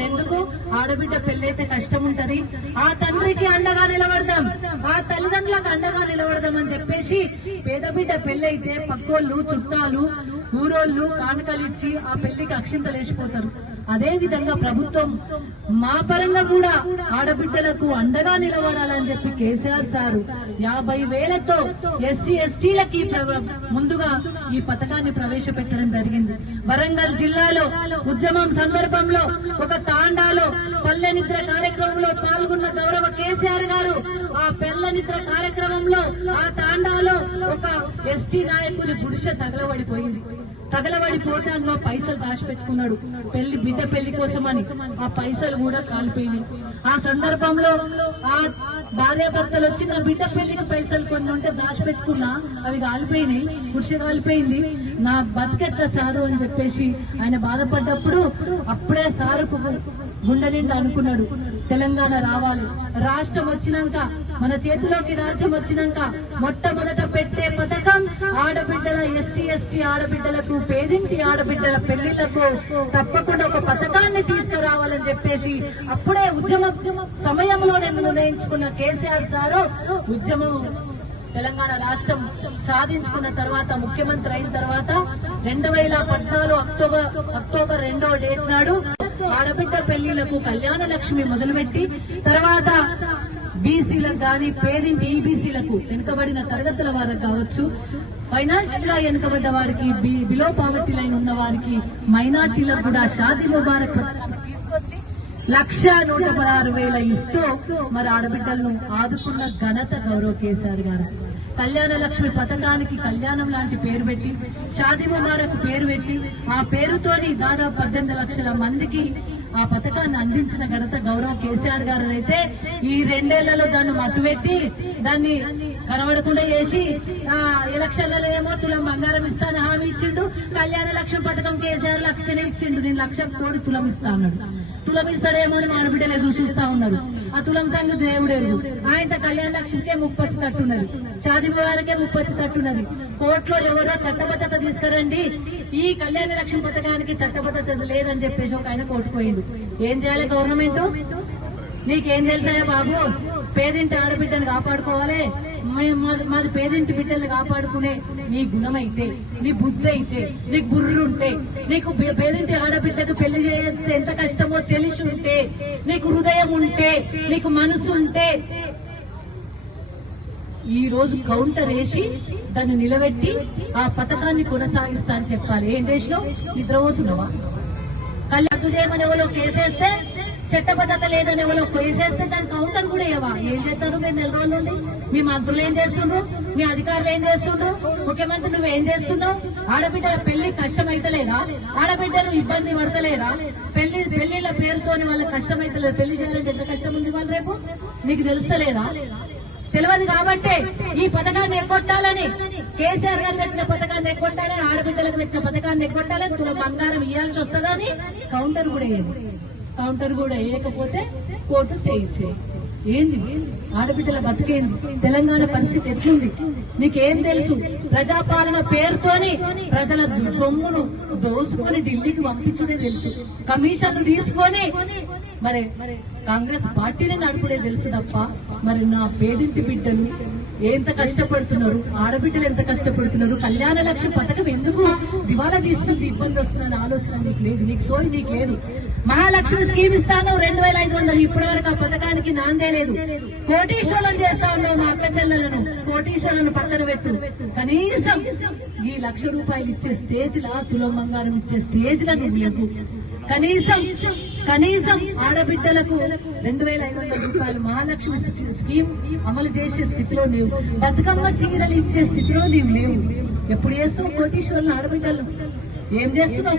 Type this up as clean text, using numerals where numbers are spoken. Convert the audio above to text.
మరెందుకు ఆడబిడ్డ పెళ్ళైతే కష్టం ఉంటది, ఆ తండ్రికి అండగా నిలబడదాం, ఆ తల్లిదండ్రులకు అండగా నిలబడదాం అని చెప్పేసి పేద బిడ్డ పెళ్ళైతే పక్కోళ్ళు చుట్టాలు ఊరోళ్ళు కానుకలిచ్చి ఆ పెళ్లికి అక్షింతలు వేసిపోతారు. అదే విధంగా ప్రభుత్వం మా పరంగా కూడా ఆడబిడ్డలకు అండగా నిలబడాలని చెప్పి కేసీఆర్ సారు 50,000తో ఎస్సీ ఎస్టీలకి ముందుగా ఈ పథకాన్ని ప్రవేశపెట్టడం జరిగింది. వరంగల్ జిల్లాలో ఉద్యమం సందర్భంలో ఒక తాండాలో పల్లె నిద్ర కార్యక్రమంలో పాల్గొన్న గౌరవ కేసీఆర్ గారు ఆ పల్లె నిద్ర కార్యక్రమంలో ఆ తాండాలో ఒక ఎస్టీ నాయకుని గుడిసె తగలబడిపోతే అందులో పైసలు దాచిపెట్టుకున్నాడు బిడ్డ పెళ్లి కోసమని. ఆ పైసలు కూడా కాలిపోయినాయి. ఆ సందర్భంలో ఆ భార్యాభర్తలు వచ్చి నా బిడ్డ పెళ్లికి పైసలు కొన్ని ఉంటే దాచిపెట్టుకున్నా, అవి కాలిపోయినాయి, కృషి కాలిపోయింది, నా బతికెట్ల సారు అని చెప్పేసి ఆయన బాధపడ్డప్పుడు అప్పుడే సారు గుండె నిండా అనుకున్నాడు, తెలంగాణ రావాలి, రాష్ట్రం వచ్చినాక మన చేతిలోకి రాజ్యం వచ్చినాక మొట్టమొదట పెట్టే పథకం ఆడబిడ్డల ఎస్సీ ఎస్టీ ఆడబిడ్డలకు పేదింటి ఆడబిడ్డల పెళ్లిళ్లకు తప్పకుండా ఒక పథకాన్ని తీసుకురావాలని చెప్పేసి అప్పుడే ఉద్యమ సమయంలో నిర్ణయించుకున్న కేసీఆర్ సారు ఉద్యమం తెలంగాణ రాష్ట్రం సాధించుకున్న తర్వాత ముఖ్యమంత్రి అయిన తర్వాత 2014 అక్టోబర్ 2వ డేట్ నాడు ఆడబిడ్డ పెళ్లిళ్లకు కళ్యాణ లక్ష్మి మొదలుపెట్టి తర్వాత బీసీలకు గాని పేదింటి ఈబీసీలకు వెనుకబడిన తరగతుల వారికి కావచ్చు, ఫైనాన్షియల్ గా వెనుకబడ్డ వారికి, బిలో పావర్టీ లైన్ ఉన్న వారికి, మైనార్టీలకు కూడా షాదీ ముబారక్ తీసుకొచ్చి 1,116,000 ఇస్తూ మరి ఆడబిడ్డలను ఆదుకున్న ఘనత గౌరవ కేసీఆర్ గారు. కళ్యాణ లక్ష్మి పథకానికి కళ్యాణం లాంటి పేరు పెట్టి, షాదీ ముబారక్ పేరు పెట్టి, ఆ పేరుతోని దాదాపు 18 లక్షల మందికి ఆ పథకాన్ని అందించిన ఘనత గౌరవ కేసీఆర్ గారు. అయితే ఈ 2 ఏళ్లలో దాన్ని మట్టుపెట్టి దాన్ని కనబడకుండా చేసి ఎలక్షన్లలో ఏమో తులం బంగారం ఇస్తాను హామీ ఇచ్చిండు, కళ్యాణ లక్ష్మి పథకం కేసీఆర్ 1,00,000 ఇచ్చిండు, నేను 1,00,000 తోడు తులం ఇస్తా అన్నాడు. తులం ఇస్తాడేమో అని ఆడబిడ్డలు ఎదురు చూస్తా ఉన్నారు. ఆ తులం సంగతి దేవుడేరు. ఆయన కళ్యాణ లక్ష్మికే ముప్పచ్చి తట్టున్నది, షాదీ ముబారకే ముప్పచ్చి తట్టున్నది. కోర్టులో ఎవరో చట్టబద్ధత తీసుకురండి, ఈ కళ్యాణ లక్ష్మి పథకానికి చట్టబద్ధత లేదని చెప్పేసి ఒక ఆయన కోర్టుపోయిండు. ఏం చేయాలి గవర్నమెంట్? నీకేం తెలుసాయా బాబు, పేదింటి ఆడబిడ్డను కాపాడుకోవాలి, మాది పేదింటి బిడ్డల్ని కాపాడుకునే నీ గుణమైతే, నీ బుద్ధి అయితే, నీకు బుర్రుంటే, నీకు పేదింటి ఆడబిడ్డకు పెళ్లి చేస్తే ఎంత కష్టమో తెలిసి ఉంటే, నీకు హృదయం ఉంటే, నీకు మనసు ఉంటే ఈ రోజు కౌంటర్ వేసి దాన్ని నిలబెట్టి ఆ పథకాన్ని కొనసాగిస్తా అని చెప్పాలి. ఏం చేసినావు? నిద్రపోతున్నావా? కళ్యాణం చేయమని ఎవరో కేసేస్తే, చట్టబద్ధత లేదని ఎవరో కేసేస్తే దాని కౌంటర్ కూడా ఇవ్వవా? ఏం చేస్తారు మీరు 4 రోజుల నుండి? మీ మంత్రులు ఏం చేస్తుండ్రు? మీ అధికారులు ఏం చేస్తుండ్రు? ముఖ్యమంత్రి నువ్వేం చేస్తున్నావు? ఆడబిడ్డల పెళ్లి కష్టమైతలేదా? ఆడబిడ్డలు ఇబ్బంది పడతలేరా? పెళ్లిళ్ళ పేరుతోని వాళ్ళకి కష్టమైతలేదు. పెళ్లి చేయాలంటే ఎంత కష్టం ఉంది వాళ్ళు రేపు నీకు తెలుస్తలేదా? తెలియదు కాబట్టే ఈ పథకాన్ని ఎగ్గొట్టాలని, కేసీఆర్ గారు పెట్టిన పథకాన్ని ఎగ్గొట్టాలని, ఆడబిడ్డలకు పెట్టిన పథకాన్ని ఎగ్గొట్టాలని, తుల బంగారం ఇవ్వాల్సి వస్తుందని కౌంటర్ కూడా వేయండి. కౌంటర్ కూడా వేయకపోతే కోర్టు స్టే ఇచ్చేది. ఏంది ఆడబిడ్డల బతికేంది? తెలంగాణ పరిస్థితి ఎట్లుంది నీకేం తెలుసు? ప్రజాపాలన పేరుతోని ప్రజల సొమ్మును దోసుకొని ఢిల్లీకి పంపించుడే తెలుసు, కమిషన్లు తీసుకొని మరి కాంగ్రెస్ పార్టీని నడుపుడే తెలుసు తప్ప మరి నా పేదింటి బిడ్డలు ఎంత కష్టపడుతున్నారు, ఆడబిడ్డలు ఎంత కష్టపడుతున్నారు, కళ్యాణ లక్ష్మి పథకం ఎందుకు దివాలా తీస్తుంది, ఇబ్బంది వస్తుందని ఆలోచన నీకు లేదు, నీకు సోయి నీకు లేదు. మహాలక్ష్మి స్కీమ్ ఇస్తాను 2,500, ఇప్పటి వరకు ఆ పథకానికి నాందే లేదు. కోటీశ్వరులను చేస్తా ఉన్నావు, మా అక్క చెల్లెలను కోటీశ్వరులను పక్కన పెట్టు. కనీసం ఈ ₹1,00,000 ఇచ్చే స్టేజ్ లా, తులం బంగారం ఇచ్చే స్టేజ్ లా నువ్వు లేవు. కనీసం ఆడబిడ్డలకు 2,500 మహాలక్ష్మి స్కీమ్ అమలు చేసే స్థితిలో లేవు. బతుకమ్మ చీరలు ఇచ్చే స్థితిలో నీవు లేవు. ఎప్పుడు చేస్తున్నావు కోటీశ్వరులను ఆడబిడ్డలు? ఏం చేస్తున్నావు?